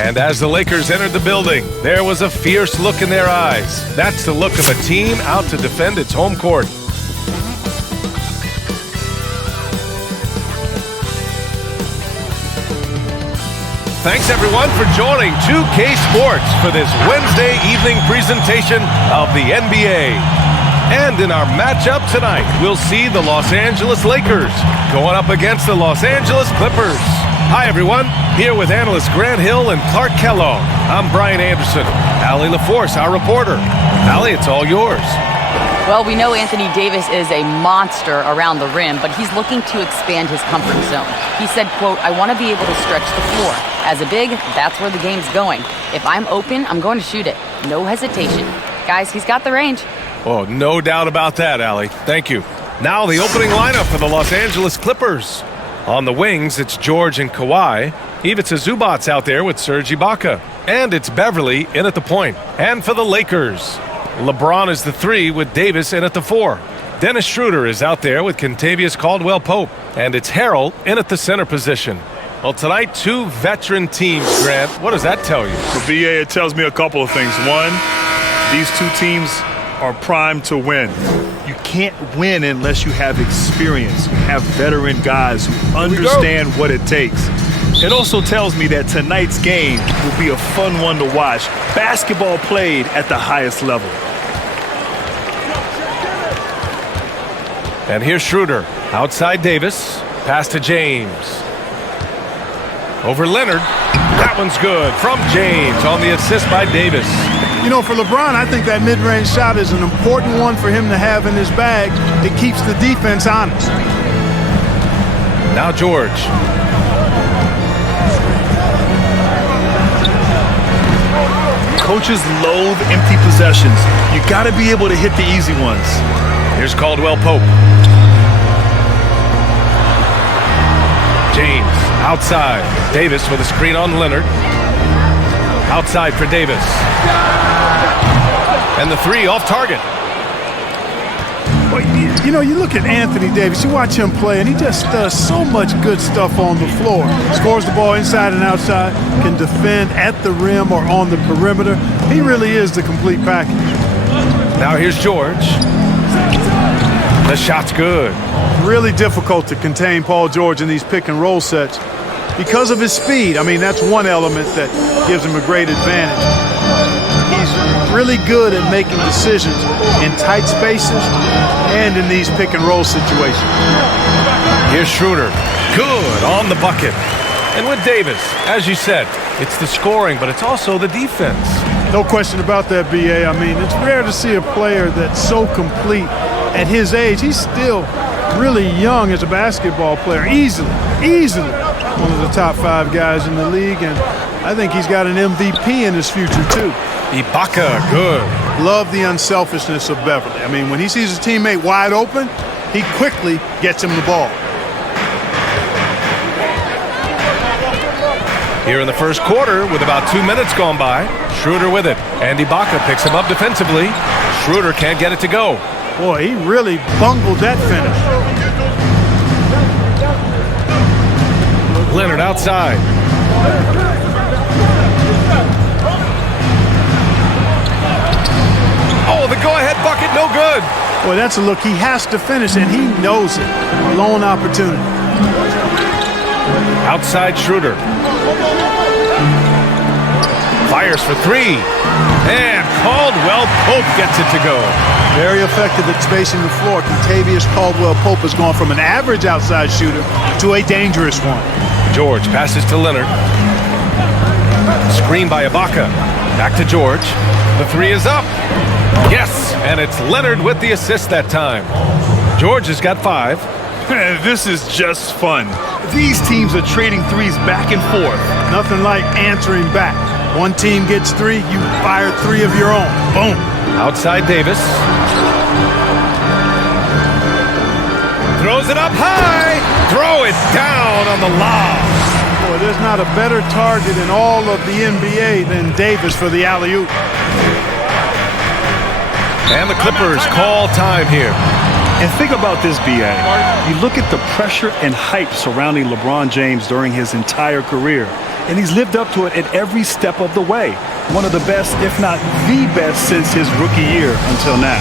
And as the Lakers entered the building, there was a fierce look in their eyes. That's the look of a team out to defend its home court. Thanks everyone for joining 2K Sports for this Wednesday evening presentation of the NBA. And in our matchup tonight, we'll see the Los Angeles Lakers going up against the Los Angeles Clippers. Hi everyone, here with analysts Grant Hill and Clark Kellogg. I'm Brian Anderson. Allie LaForce, our reporter. Allie, it's all yours. Well, we know Anthony Davis is a monster around the rim, but he's looking to expand his comfort zone. He said, quote, "I want to be able to stretch the floor. As a big, that's where the game's going. If I'm open, I'm going to shoot it. No hesitation." Guys, he's got the range. Oh, no doubt about that, Allie. Thank you. Now the opening lineup for the Los Angeles Clippers. On the wings, it's George and Kawhi. Ivica Zubac's out there with Serge Ibaka. And it's Beverly in at the point. And for the Lakers, LeBron is the 3 with Davis in at the 4. Dennis Schroeder is out there with Kentavious Caldwell-Pope. And it's Harrell in at the center position. Well, tonight, 2 veteran teams, Grant. What does that tell you? For BA, it tells me a couple of things. One, these 2 teams are primed to win. You can't win unless you have experience. You have veteran guys who understand what it takes. It also tells me that tonight's game will be a fun one to watch. Basketball played at the highest level. And here's Schroeder. Outside Davis. Pass to James. Over Leonard. That one's good from James on the assist by Davis. You know, for LeBron, I think that mid-range shot is an important one for him to have in his bag. It keeps the defense honest. Now George. Coaches loathe empty possessions. You got to be able to hit the easy ones. Here's Caldwell-Pope. James outside. Davis with a screen on Leonard. Outside for Davis. And the 3 off target. Well, you know, you look at Anthony Davis, you watch him play, and he just does so much good stuff on the floor. Scores the ball inside and outside, can defend at the rim or on the perimeter. He really is the complete package. Now here's George. The shot's good. Really difficult to contain Paul George in these pick-and-roll sets because of his speed. I mean, that's one element that gives him a great advantage. He's really good at making decisions in tight spaces and in these pick-and-roll situations. Here's Schroeder. Good on the bucket. And with Davis, as you said, it's the scoring, but it's also the defense. No question about that, B.A. I mean, it's rare to see a player that's so complete at his age. He's still really young as a basketball player. Easily one of the top 5 guys in the league, and I think he's got an MVP in his future, too. Ibaka, good. Love the unselfishness of Beverly. I mean, when he sees his teammate wide open, he quickly gets him the ball. Here in the first quarter, with about 2 minutes gone by, Schroeder with it. And Ibaka picks him up defensively. Schroeder can't get it to go. Boy, he really bungled that finish. Leonard outside. Oh, the go-ahead bucket, no good. Boy, that's a look he has to finish, and he knows it. A lone opportunity. Outside Schroeder. Fires for 3. And Caldwell-Pope gets it to go. Very effective at spacing the floor. Kentavious Caldwell-Pope has gone from an average outside shooter to a dangerous one. George passes to Leonard. Screen by Ibaka. Back to George. The 3 is up. Yes, and it's Leonard with the assist that time. George has got 5. This is just fun. These teams are trading threes back and forth. Nothing like answering back. One team gets 3, you fire 3 of your own. Boom. Outside Davis. Throws it up high. Throw it down on the lob. Boy, there's not a better target in all of the NBA than Davis for the alley-oop. And the Clippers call time here. And think about this, BA. You look at the pressure and hype surrounding LeBron James during his entire career, and he's lived up to it at every step of the way. One of the best, if not the best, since his rookie year until now.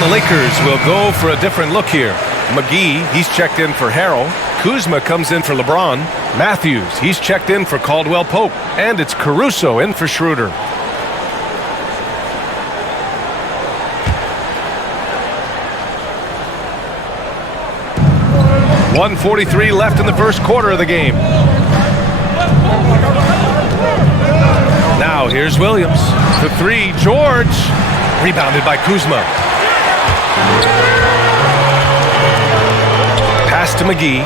The Lakers will go for a different look here. McGee, he's checked in for Harrell. Kuzma comes in for LeBron. Matthews, he's checked in for Caldwell Pope. And it's Caruso in for Schroeder. .143 left in the first quarter of the game. Now here's Williams. The three, George. Rebounded by Kuzma. Pass to McGee.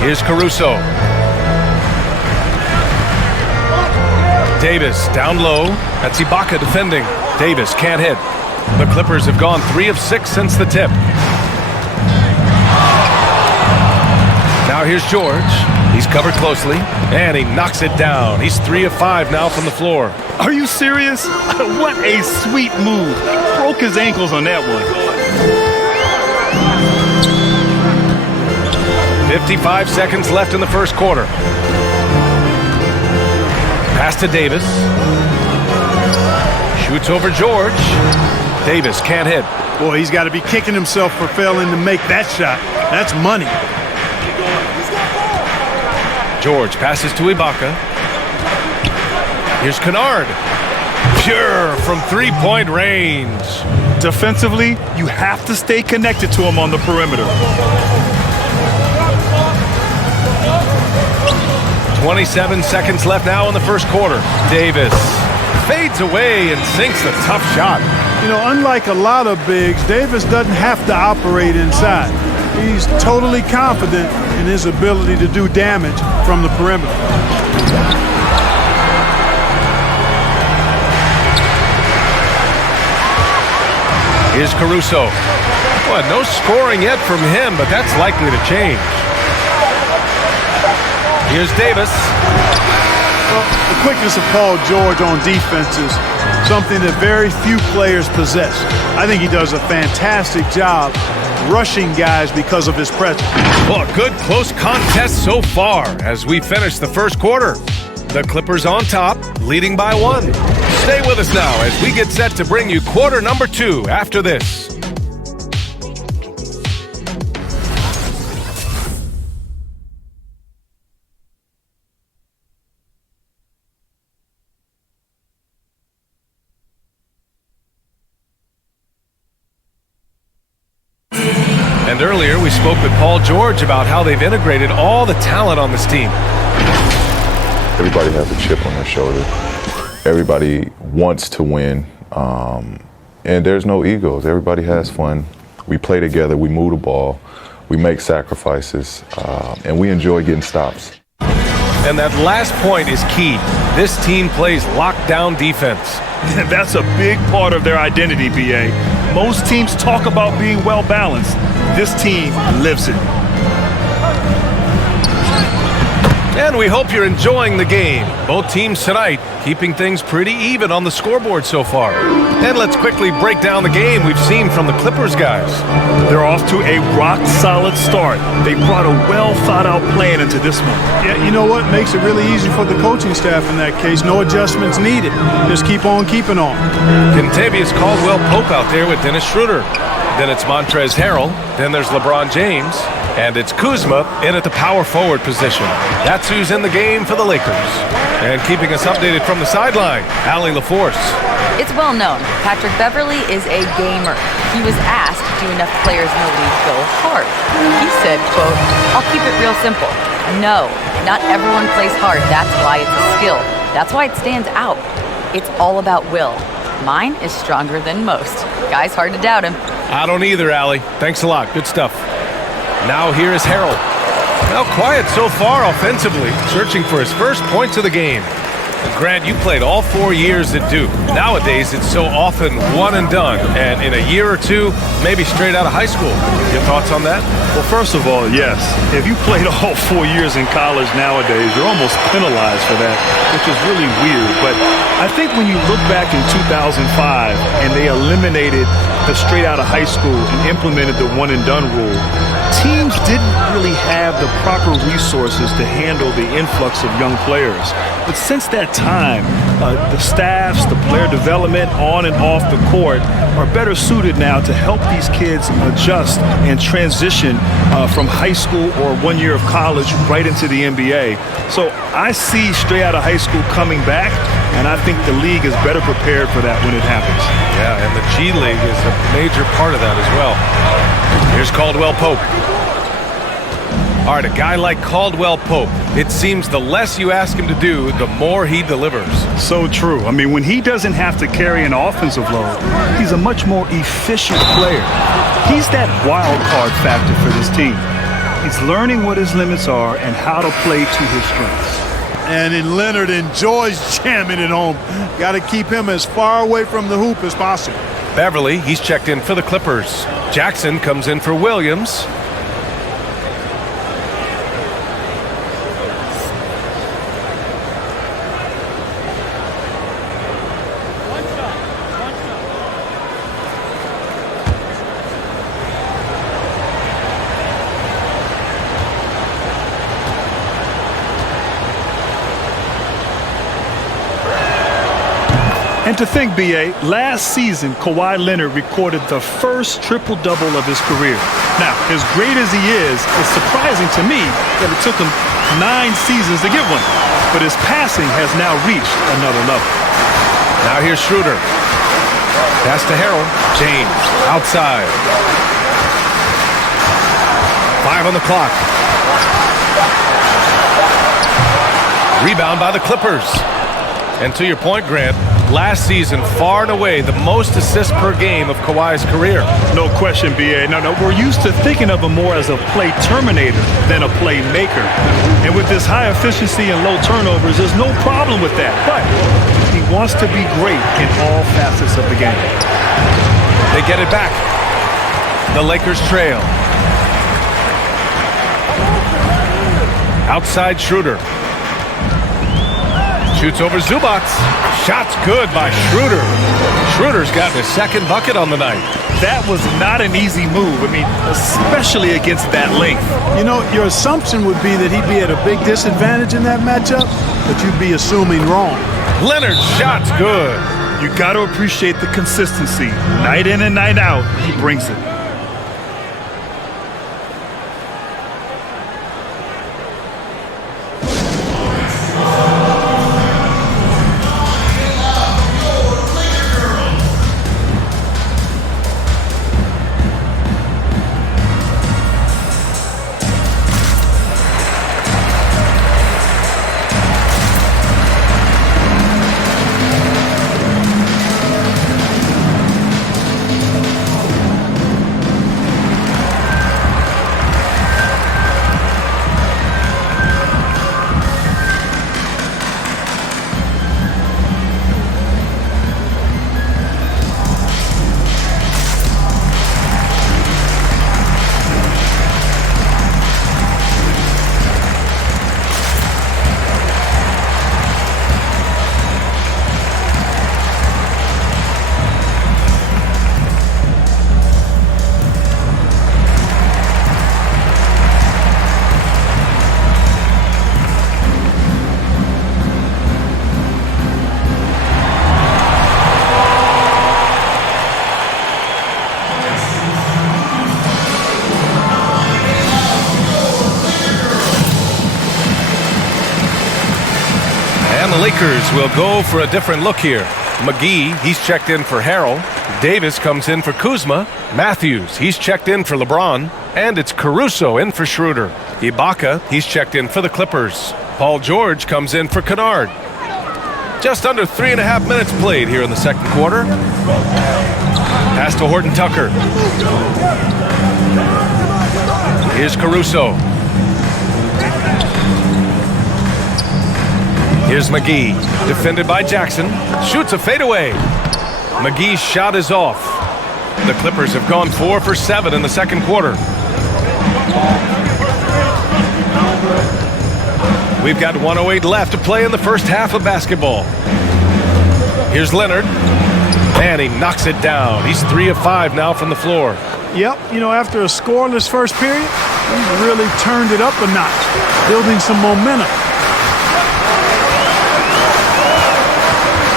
Here's Caruso. Davis down low. That's Ibaka defending. Davis can't hit. The Clippers have gone 3 of 6 since the tip. Now here's George. He's covered closely, and he knocks it down. He's 3 of 5 now from the floor. Are you serious? What a sweet move. Broke his ankles on that one. 55 seconds left in the first quarter. Pass to Davis. Shoots over George. Davis can't hit. Boy, he's got to be kicking himself for failing to make that shot. That's money. George passes to Ibaka. Here's Kennard. Pure from three-point range. Defensively, you have to stay connected to him on the perimeter. 27 seconds left now in the first quarter. Davis fades away and sinks a tough shot. You know, unlike a lot of bigs, Davis doesn't have to operate inside. He's totally confident in his ability to do damage from the perimeter. Here's Caruso. Well, no scoring yet from him, but that's likely to change. Here's Davis. Well, the quickness of Paul George on defense is something that very few players possess. I think he does a fantastic job rushing guys because of his presence. Well, a good close contest so far as we finish the first quarter. The Clippers on top, leading by 1. Stay with us now as we get set to bring you quarter number 2 after this. And earlier, we spoke with Paul George about how they've integrated all the talent on this team. Everybody has a chip on their shoulder. Everybody wants to win, and there's no egos. Everybody has fun. We play together, we move the ball, we make sacrifices, and we enjoy getting stops. And that last point is key. This team plays lockdown defense. That's a big part of their identity, BA. Most teams talk about being well-balanced. This team lives it. And we hope you're enjoying the game. Both teams tonight keeping things pretty even on the scoreboard so far. And let's quickly break down the game we've seen from the Clippers guys. They're off to a rock-solid start. They brought a well-thought-out plan into this one. Yeah, you know what? Makes it really easy for the coaching staff in that case. No adjustments needed. Just keep on keeping on. Contavious Caldwell-Pope out there with Dennis Schroeder. Then it's Montrezl Harrell. Then there's LeBron James. And it's Kuzma in at the power forward position. That's who's in the game for the Lakers. And keeping us updated from the sideline, Allie LaForce. It's well known, Patrick Beverley is a gamer. He was asked, do enough players in the league go hard? He said, quote, I'll keep it real simple. No, not everyone plays hard. That's why it's a skill. That's why it stands out. It's all about will. Mine is stronger than most. Guy's hard to doubt him. I don't either, Allie. Thanks a lot. Good stuff. Now here is Harrell. Now quiet so far offensively, searching for his first points of the game. Grant, you played all 4 years at Duke. Nowadays, it's so often one and done, and in a year or two, maybe straight out of high school. Your thoughts on that? Well, first of all, yes. If you played all 4 years in college nowadays, you're almost penalized for that, which is really weird. But I think when you look back in 2005 and they eliminated the straight out of high school and implemented the one and done rule, teams didn't really have the proper resources to handle the influx of young players. But since that time, the staffs, the player development on and off the court are better suited now to help these kids adjust and transition from high school or 1 year of college right into the NBA. So I see straight out of high school coming back, and I think the league is better prepared for that when it happens. Yeah, and the G League is a major part of that as well. Here's Caldwell-Pope. All right, a guy like Caldwell-Pope, it seems the less you ask him to do, the more he delivers. So true. I mean, when he doesn't have to carry an offensive load, he's a much more efficient player. He's that wild card factor for this team. He's learning what his limits are and how to play to his strengths. And then Leonard enjoys jamming it home. Got to keep him as far away from the hoop as possible. Beverley, he's checked in for the Clippers. Jackson comes in for Williams. And to think, B.A., last season, Kawhi Leonard recorded the first triple-double of his career. Now, as great as he is, it's surprising to me that it took him 9 seasons to get one. But his passing has now reached another level. Now here's Schroeder. Pass to Harrell. James, outside. 5 on the clock. Rebound by the Clippers. And to your point, Grant, last season, far and away, the most assists per game of Kawhi's career. No question, B.A. No, we're used to thinking of him more as a play terminator than a playmaker. And with this high efficiency and low turnovers, there's no problem with that. But he wants to be great in all facets of the game. They get it back. The Lakers trail. Outside Schroeder. Shoots over Zubac. Shot's good by Schroeder. Schroeder's gotten his second bucket on the night. That was not an easy move. I mean, especially against that length. You know, your assumption would be that he'd be at a big disadvantage in that matchup, but you'd be assuming wrong. Leonard's shot's good. You got to appreciate the consistency. Night in and night out, he brings it. Lakers will go for a different look here. McGee, he's checked in for Harrell. Davis comes in for Kuzma. Matthews, he's checked in for LeBron. And it's Caruso in for Schroeder. Ibaka, he's checked in for the Clippers. Paul George comes in for Kennard. Just under 3.5 minutes played here in the second quarter. Pass to Horton Tucker. Here's Caruso. Here's McGee, defended by Jackson. Shoots a fadeaway. McGee's shot is off. The Clippers have gone 4 for 7 in the second quarter. We've got 1:08 left to play in the first half of basketball. Here's Leonard. And he knocks it down. He's 3 of 5 now from the floor. Yep, you know, after a scoreless first period, he's really turned it up a notch, building some momentum.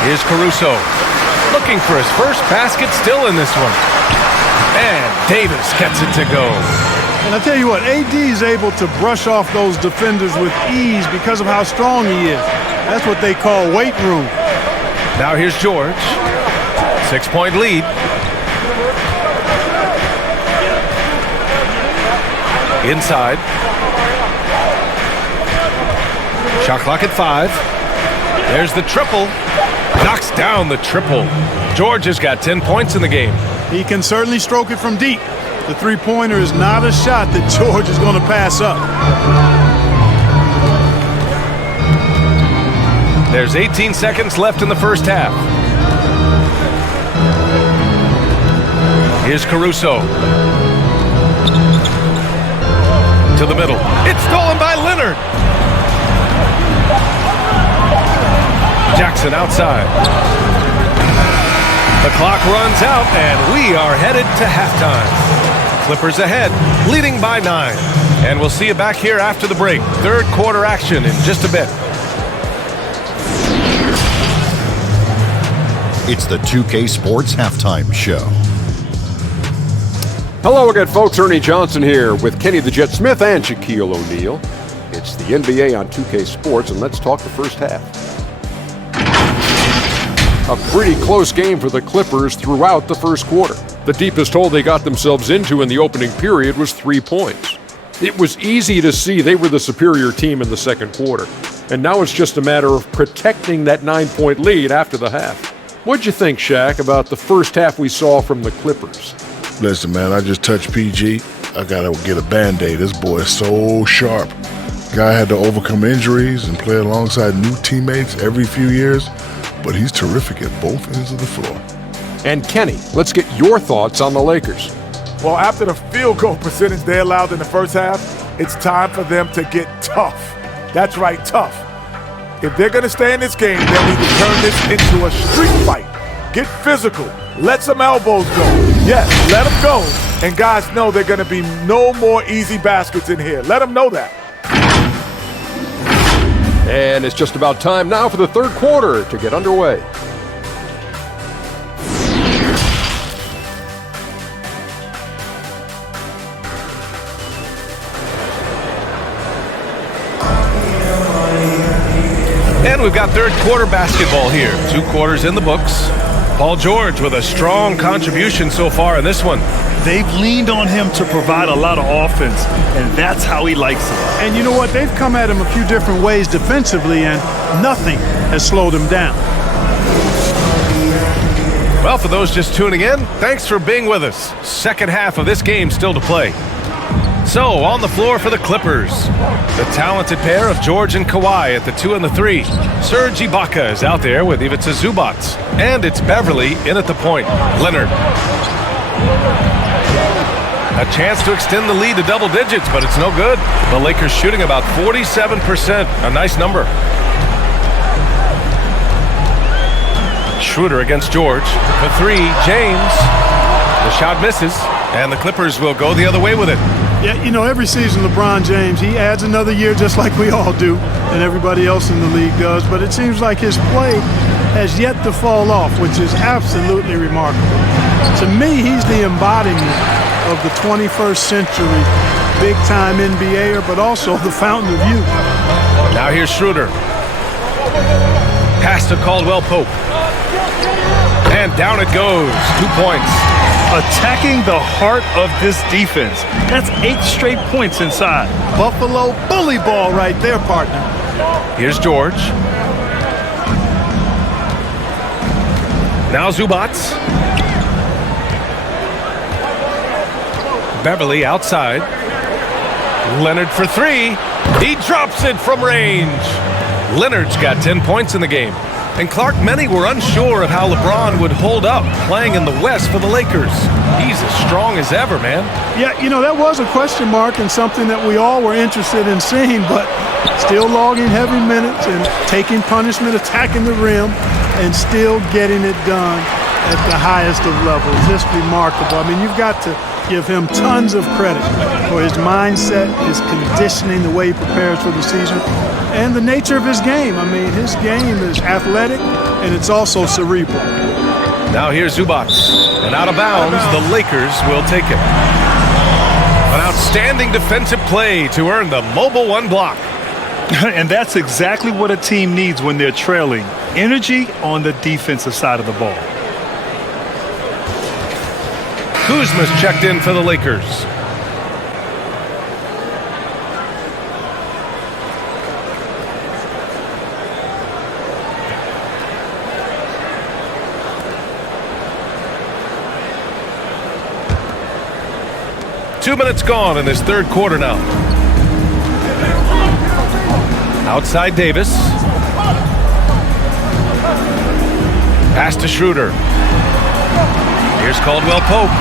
Here's Caruso, looking for his first basket, still in this one. And Davis gets it to go. And I tell you what, AD is able to brush off those defenders with ease because of how strong he is. That's what they call weight room. Now here's George. 6-point lead. Inside. Shot clock at 5. There's the triple. Knocks down the triple. George has got 10 points in the game. He can certainly stroke it from deep. The three-pointer is not a shot that George is going to pass up. There's 18 seconds left in the first half. Here's Caruso. To the middle. It's stolen by Leonard. Jackson outside. The clock runs out, and we are headed to halftime. Clippers ahead, leading by 9. And we'll see you back here after the break. Third quarter action in just a bit. It's the 2K Sports Halftime Show. Hello again, folks. Ernie Johnson here with Kenny the Jet Smith and Shaquille O'Neal. It's the NBA on 2K Sports, and let's talk the first half. A pretty close game for the Clippers throughout the first quarter. The deepest hole they got themselves into in the opening period was 3 points. It was easy to see they were the superior team in the second quarter, and now it's just a matter of protecting that 9-point lead after the half. What'd you think, Shaq, about the first half we saw from the Clippers? Listen, man, I just touched PG. I gotta get a Band-Aid. This boy is so sharp. Guy had to overcome injuries and play alongside new teammates every few years, but he's terrific at both ends of the floor. And Kenny, let's get your thoughts on the Lakers. Well, after the field goal percentage they allowed in the first half, it's time for them to get tough. That's right, tough. If they're going to stay in this game, they'll need to turn this into a street fight. Get physical. Let some elbows go. Yes, let them go. And guys know they're going to be no more easy baskets in here. Let them know that. And it's just about time now for the third quarter to get underway. And we've got third quarter basketball here. 2 quarters in the books. Paul George with a strong contribution so far in this one. They've leaned on him to provide a lot of offense, and that's how he likes it. And you know what? They've come at him a few different ways defensively, and nothing has slowed him down. Well, for those just tuning in, thanks for being with us. Second half of this game still to play. So, on the floor for the Clippers, the talented pair of George and Kawhi at the 2 and the 3. Serge Ibaka is out there with Ivica Zubac. And it's Beverly in at the point. Leonard. A chance to extend the lead to double digits, but it's no good. The Lakers shooting about 47%. A nice number. Schroeder against George. For 3, James. The shot misses, and the Clippers will go the other way with it. Yeah, you know, every season LeBron James, he adds another year just like we all do, and everybody else in the league does, but it seems like his play has yet to fall off, which is absolutely remarkable. To me, he's the embodiment of the 21st century big-time NBAer, but also the fountain of youth. Now here's Schroeder. Pass to Caldwell Pope. And down it goes. 2 points. Attacking the heart of this defense. That's 8 straight points inside. Buffalo bully ball right there, partner. Here's George. Now Zubac. Beverly outside. Leonard for 3. He drops it from range. Leonard's got 10 points in the game. And Clark, many were unsure of how LeBron would hold up playing in the West for the Lakers. He's as strong as ever, man. Yeah, you know, that was a question mark and something that we all were interested in seeing, but still logging heavy minutes and taking punishment, attacking the rim, and still getting it done at the highest of levels. Just remarkable. I mean, you've got to give him tons of credit for his mindset, his conditioning, the way he prepares for the season, and the nature of his game. I mean, his game is athletic, and it's also cerebral. Now here's Zubac. And out of bounds, the Lakers will take it. An outstanding defensive play to earn the mobile 1 block. And that's exactly what a team needs when they're trailing. Energy on the defensive side of the ball. Kuzma's checked in for the Lakers. Two minutes gone in this third quarter now. Outside Davis. Pass to Schroeder. Here's Caldwell Pope.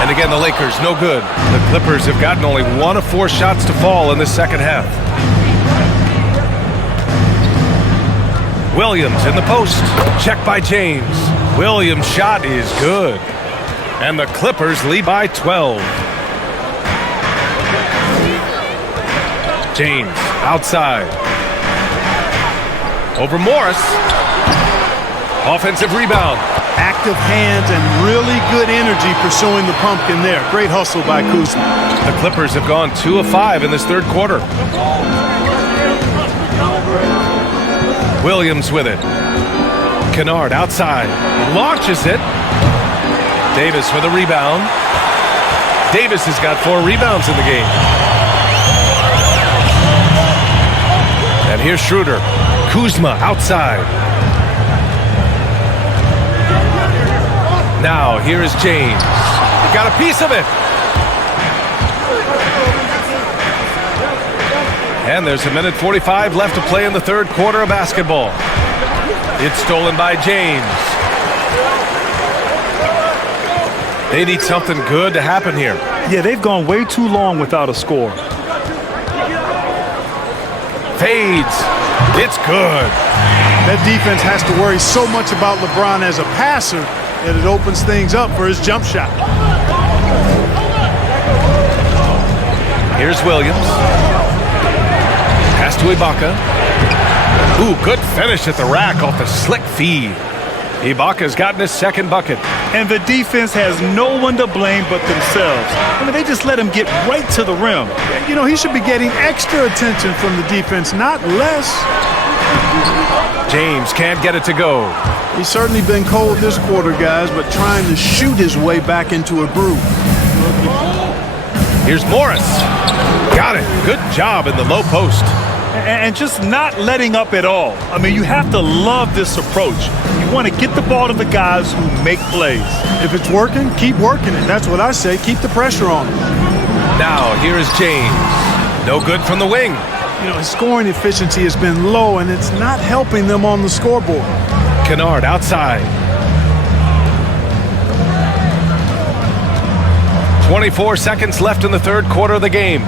And again, the Lakers, no good. The Clippers have gotten only 1 of 4 shots to fall in the second half. Williams in the post. Checked by James. Williams' shot is good. And the Clippers lead by 12. James outside. Over Morris. Offensive rebound. Active hands and really good energy pursuing the pumpkin there. Great hustle by Kuzma. The Clippers have gone 2 of 5 in this third quarter. Williams with it. Kennard outside. Launches it. Davis with a rebound. Davis has got 4 rebounds in the game. And here's Schroeder. Kuzma outside. Now, here is James. He got a piece of it. And there's 1:45 left to play in the third quarter of basketball. It's stolen by James. They need something good to happen here. Yeah, they've gone way too long without a score. Fades. It's good. That defense has to worry so much about LeBron as a passer that it opens things up for his jump shot. Here's Williams. Pass to Ibaka. Ooh, good finish at the rack off the slick feed. Ibaka's gotten his second bucket. And the defense has no one to blame but themselves. I mean, they just let him get right to the rim. You know, he should be getting extra attention from the defense, not less. James can't get it to go. He's certainly been cold this quarter, guys, but trying to shoot his way back into a groove. Here's Morris. Got it. Good job in the low post. And just not letting up at all. I mean, you have to love this approach. You want to get the ball to the guys who make plays. If it's working, keep working it. That's what I say. Keep the pressure on him. Now, here is James. No good from the wing. You know, his scoring efficiency has been low, and it's not helping them on the scoreboard. Kennard outside. 24 seconds left in the third quarter of the game.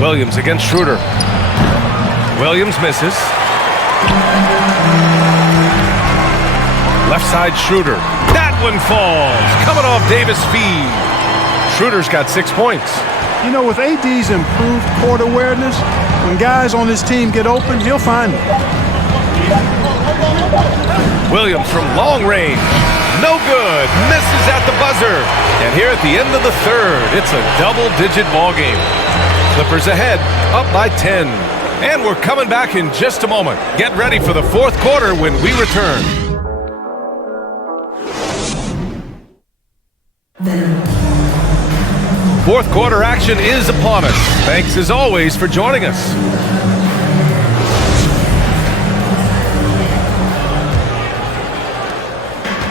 Williams against Schroeder. Williams misses. Left side Schroeder. That one falls. Coming off Davis' feed. Schroeder's got 6 points. You know, with AD's improved court awareness, when guys on his team get open, he'll find them. Williams from long range. No good. Misses at the buzzer. And here at the end of the third, it's a double-digit ball game. Clippers ahead, up by 10. And we're coming back in just a moment. Get ready for the fourth quarter when we return. Fourth quarter action is upon us. Thanks as always for joining us.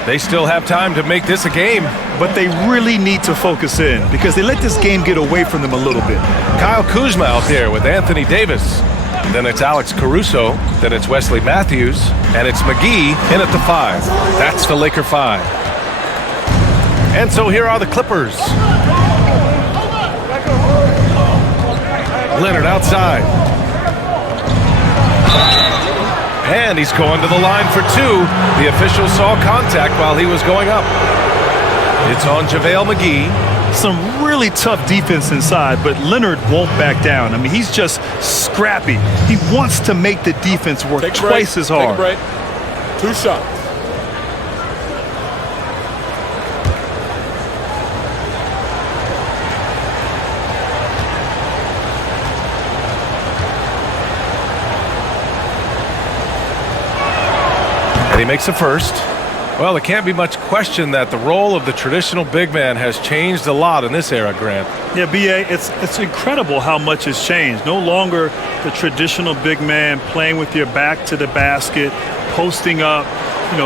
They still have time to make this a game. But they really need to focus in because they let this game get away from them a little bit. Kyle Kuzma out there with Anthony Davis. Then it's Alex Caruso. Then it's Wesley Matthews. And it's McGee in at the 5. That's the Laker 5. And so here are the Clippers. Leonard outside. And he's going to the line for 2. The official saw contact while he was going up. It's on JaVale McGee. Some really tough defense inside, but Leonard won't back down. I mean, he's just scrappy. He wants to make the defense work twice as hard. Take a break. 2 shots. And he makes the first. Well, there can't be much question that the role of the traditional big man has changed a lot in this era, Grant. Yeah, B.A., it's incredible how much has changed. No longer the traditional big man playing with your back to the basket, posting up,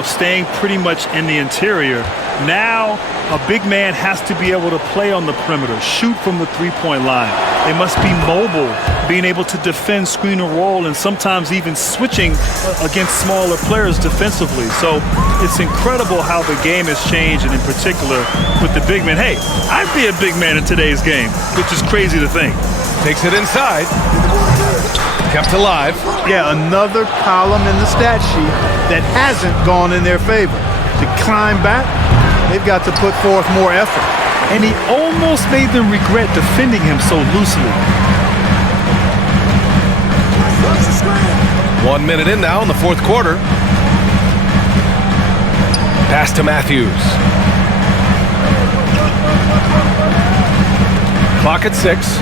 staying pretty much in the interior. Now, a big man has to be able to play on the perimeter, shoot from the three-point line. They must be mobile, being able to defend, screen, and roll, and sometimes even switching against smaller players defensively. So it's incredible how the game has changed, and in particular with the big man. Hey, I'd be a big man in today's game, which is crazy to think. Takes it inside. Kept alive. Yeah, another column in the stat sheet that hasn't gone in their favor. To climb back, they've got to put forth more effort. And he almost made them regret defending him so loosely. 1 minute in now in the fourth quarter. Pass to Matthews. Clock at 6.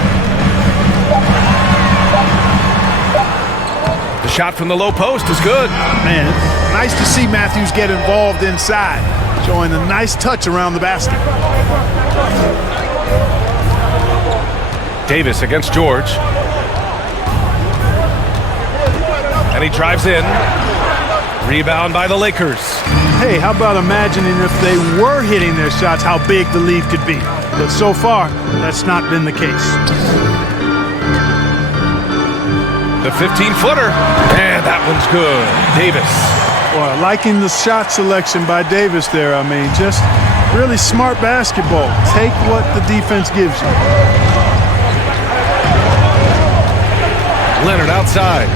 The shot from the low post is good. Man, it's nice to see Matthews get involved inside, showing a nice touch around the basket. Davis against George. And he drives in. Rebound by the Lakers. Hey, how about imagining if they were hitting their shots, how big the lead could be? But so far, that's not been the case. The 15-footer. And that one's good. Davis. Well, liking the shot selection by Davis there. I mean, just really smart basketball. Take what the defense gives you. Leonard outside.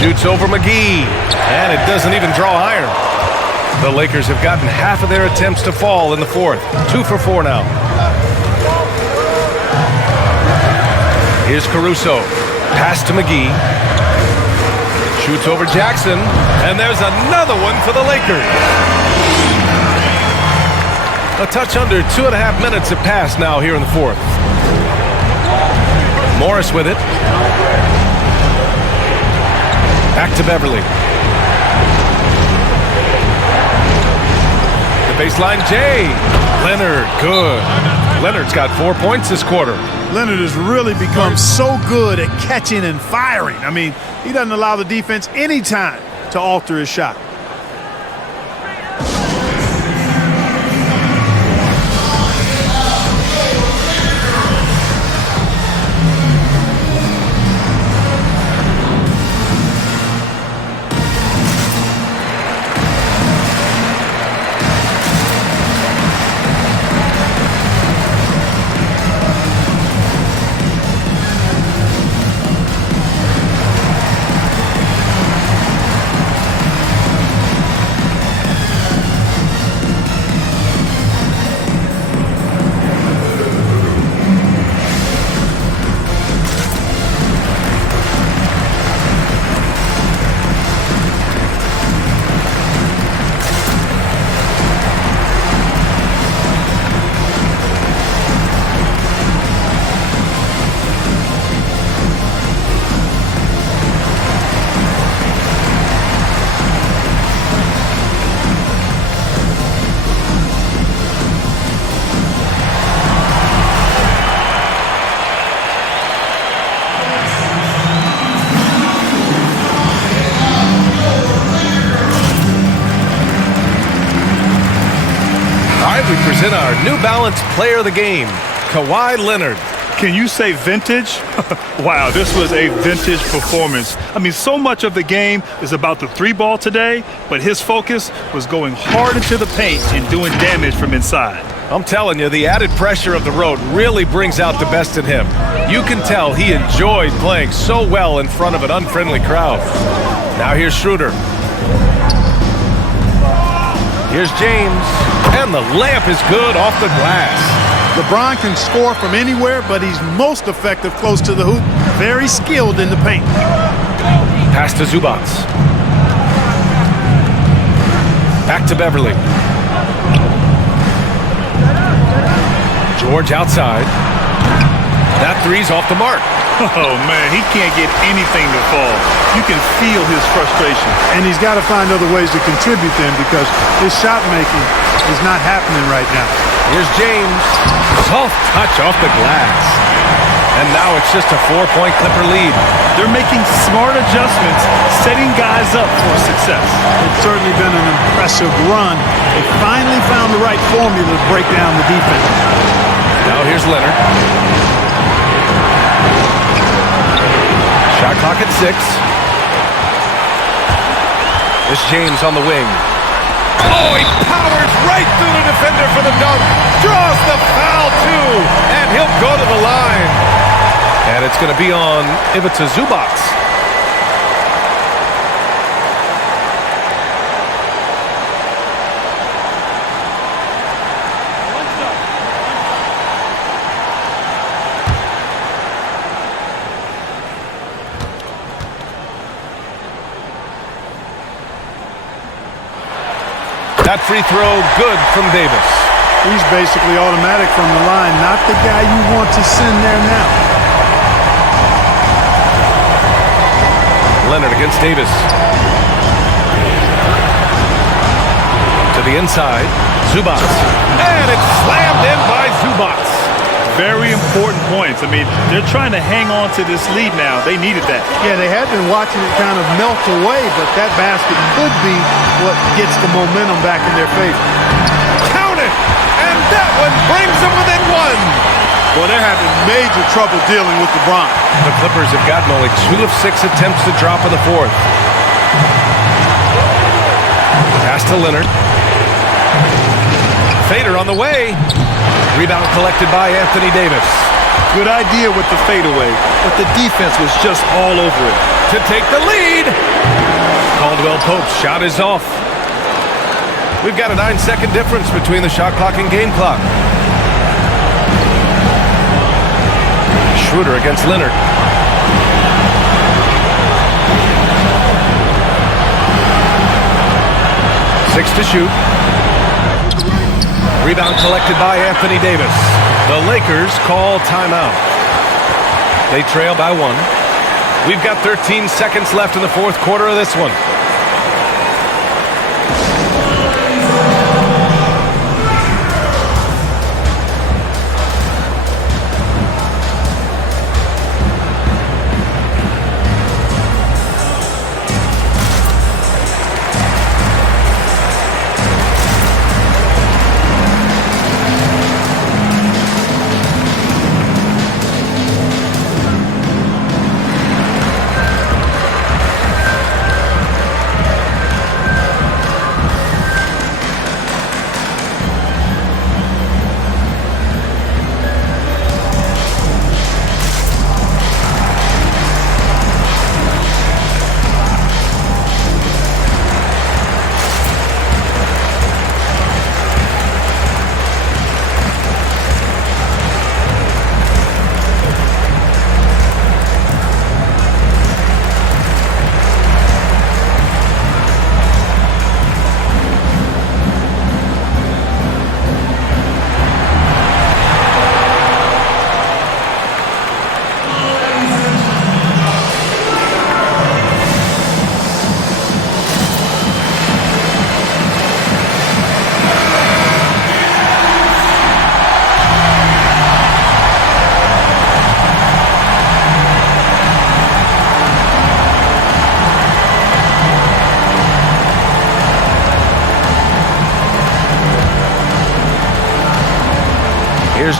Shoots over McGee. And it doesn't even draw iron. The Lakers have gotten half of their attempts to fall in the fourth. 2 for 4 now. Here's Caruso. Pass to McGee. Shoots over Jackson. And there's another one for the Lakers. A touch under 2.5 minutes have passed now here in the fourth. Morris with it. Back to Beverly. The baseline J. Leonard, good. Leonard's got 4 points this quarter. Leonard has really become so good at catching and firing. I mean, he doesn't allow the defense any time to alter his shot. brings in our New Balance player of the game, Kawhi Leonard. Can you say vintage? Wow, this was a vintage performance. I mean, so much of the game is about the three ball today, but his focus was going hard into the paint and doing damage from inside. I'm telling you, the added pressure of the road really brings out the best in him. You can tell he enjoyed playing so well in front of an unfriendly crowd. Now here's Schroeder. Here's James, and the layup is good off the glass. LeBron can score from anywhere, but he's most effective close to the hoop. Very skilled in the paint. Pass to Zubac. Back to Beverly. George outside. That three's off the mark. Oh, man, he can't get anything to fall. You can feel his frustration. And he's got to find other ways to contribute then because his shot making is not happening right now. Here's James. Soft touch off the glass. And now it's just a 4-point Clipper lead. They're making smart adjustments, setting guys up for success. It's certainly been an impressive run. They finally found the right formula to break down the defense. Now here's Leonard. Shot clock at 6. It's James on the wing. Oh, he powers right through the defender for the dunk. Draws the foul, too. And he'll go to the line. And it's going to be on Ivica Zubac. That free throw good from Davis. He's basically automatic from the line, not the guy you want to send there now. Leonard against Davis. To the inside, Zubac. And it's slammed in by Zubac. Very important points. I mean, they're trying to hang on to this lead now. They needed that. Yeah, they had been watching it kind of melt away, but that basket could be what gets the momentum back in their favor. Count it! And that one brings them within 1. Well, they're having major trouble dealing with LeBron. The Clippers have gotten only 2 of 6 attempts to drop in the 4th. Pass to Leonard. Fader on the way. Rebound collected by Anthony Davis. Good idea with the fadeaway, but the defense was just all over it. To take the lead. Caldwell Pope's shot is off. We've got a 9-second difference between the shot clock and game clock. Schroeder against Leonard. Six to shoot. Rebound collected by Anthony Davis. The Lakers call timeout. They trail by 1. We've got 13 seconds left in the 4th quarter of this one.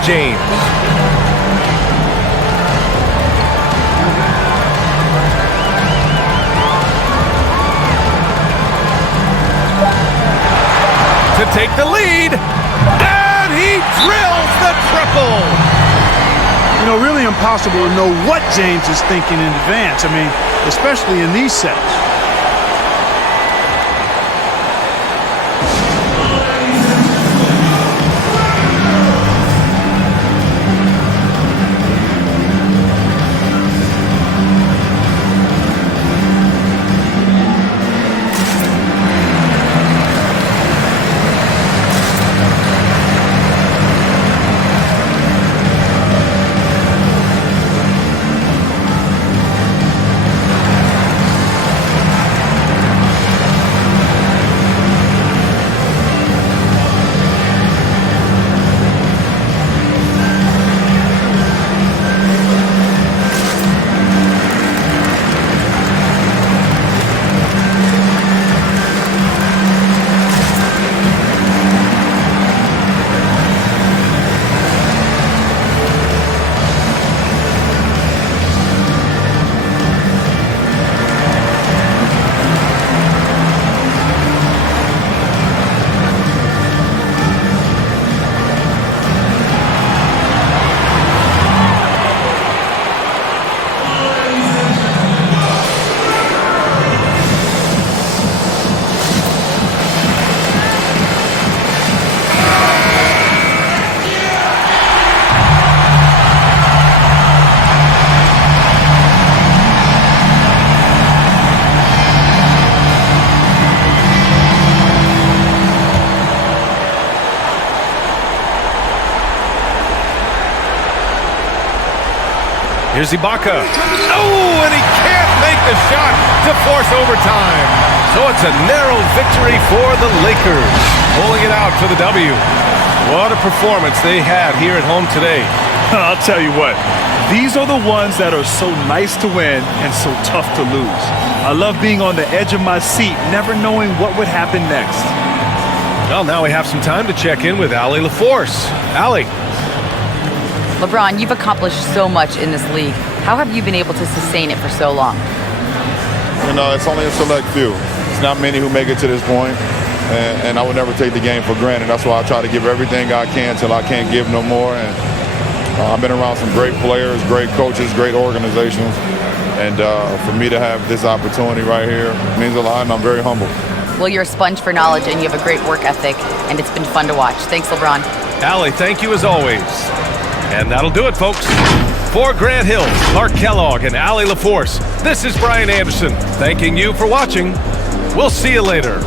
James. To take the lead, and he drills the triple. You know, really impossible to know what James is thinking in advance. I mean, especially in these sets. Here's Ibaka. Oh, and he can't make the shot to force overtime. So it's a narrow victory for the Lakers, pulling it out for the W. What a performance they had here at home today. I'll tell you what, these are the ones that are so nice to win and so tough to lose. I love being on the edge of my seat, never knowing what would happen next. Well, now we have some time to check in with Allie LaForce. Allie. LeBron, you've accomplished so much in this league. How have you been able to sustain it for so long? You know, it's only a select few. It's not many who make it to this point, and I would never take the game for granted. That's why I try to give everything I can till I can't give no more. And I've been around some great players, great coaches, great organizations, and for me to have this opportunity right here means a lot, and I'm very humble. Well, you're a sponge for knowledge, and you have a great work ethic, and it's been fun to watch. Thanks, LeBron. Allie, thank you as always. And that'll do it, folks. For Grant Hill, Clark Kellogg, and Allie LaForce, this is Brian Anderson, thanking you for watching. We'll see you later.